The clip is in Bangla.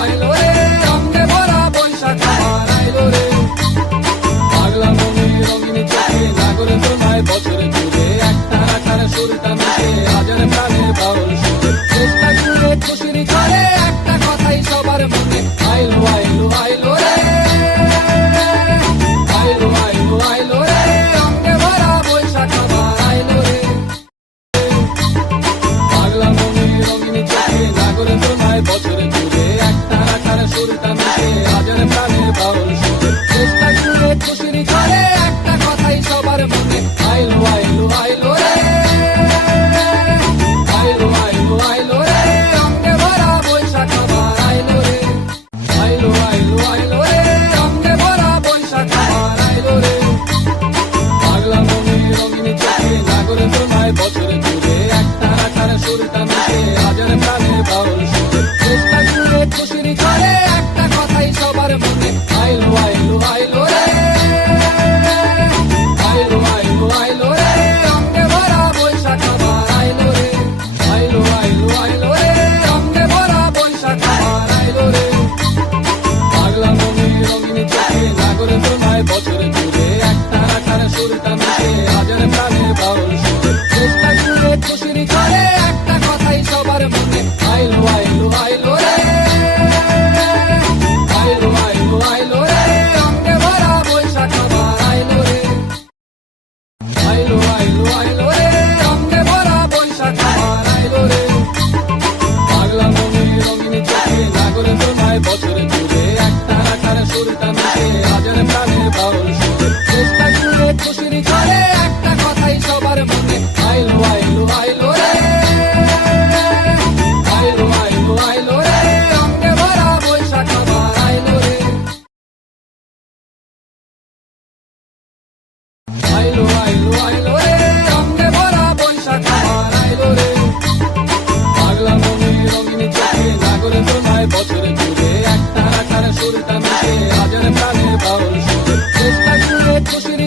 আইলো রে, রঙে ভরা বৈশাখ আবার আইলো রে। পাগলা মনে রঙিন চোখে নাগরে তোমায় বছরে জুড়ে একটা রাখার সুরটা মিশে হাজার প্রাণের বাউল সুরে। চেষ্টা জুড়ে খুশির ঝড়ে একটা কথাই সবার মনে, আইলো আইলো আইলো রে, আইলো আইলো আইলো রে, রঙে ভরা বৈশাখ আবার আইলো রে। পাগলা মনে রঙিন চোখে নাগরে তোমায় বছরে জুড়ে একটা রাখার সুরটা মিশে হাজার প্রাণের বাউল সুরে। চেষ্টা জুড়ে খুশির ঝড়ে একটা কথাই সবার মনে, আইলো আইলো আইলো রে, আইলো আইলো আইলো রে, রঙে ভরা বৈশাখ আবার আইলো রে। আইলো আইলো আইলো রে, রঙে ভরা বৈশাখ আবার আইলো রে। পাগলা মনে রঙিন চোখে নাগরে তোমায় বছরে জুড়ে একটা রাখার সুরটা মিশে হাজার প্রাণের বাউল সুরে। চেষ্টা জুড়ে খুশির ঝড়ে একটা কথাই সবার মনে, আইলো আইলো আইলো রে, আইলো আইলো আইলো রে, রঙে ভরা বৈশাখ আবার আইলো রে। আইলো আইলো আইলো রে, রঙে ভরা বৈশাখ আবার আইলো রে। পাগলা মনে রঙিন চোখে নাগরে তোমায় বছরে জুড়ে একটা রাখার সুরটা মিশে হাজার প্রাণের বাউল সুরে। চেষ্টা জুড়ে খুশির ঝড়ে একটা কথাই সবার মনে, আইলো আইলো আইলো রে, আইলো আইলো আইলো রে, রঙে ভরা বৈশাখ আবার আইলো রে। আইলো আইলো আইলো রে, রঙে ভরা বৈশাখ আবার আইলো রে। পাগলা মনে রঙিন চোখে নাগরে তোমায় বছরে জুড়ে একটা রাখার সুরটা মিশে হাজার প্রাণের বাউল সুরে। চেষ্টা জুড়ে খুশির ঝড়ে একটা কথাই সবার মনে, আইলো আইলো আইলো রে, আইলো আইলো আইলো রে, রঙে ভরা বৈশাখ আবার আইলো রে। আইলো আইলো আইলো রে, রঙে ভরা বৈশাখ আবার আইলো রে। পাগলা মনে রঙিন চোখে নাগরে তোমায় বছরে জুড়ে একটা রাখার সুরটা মিশে হাজার প্রাণের বাউল সুরে। চেষ্টা জুড়ে খুশির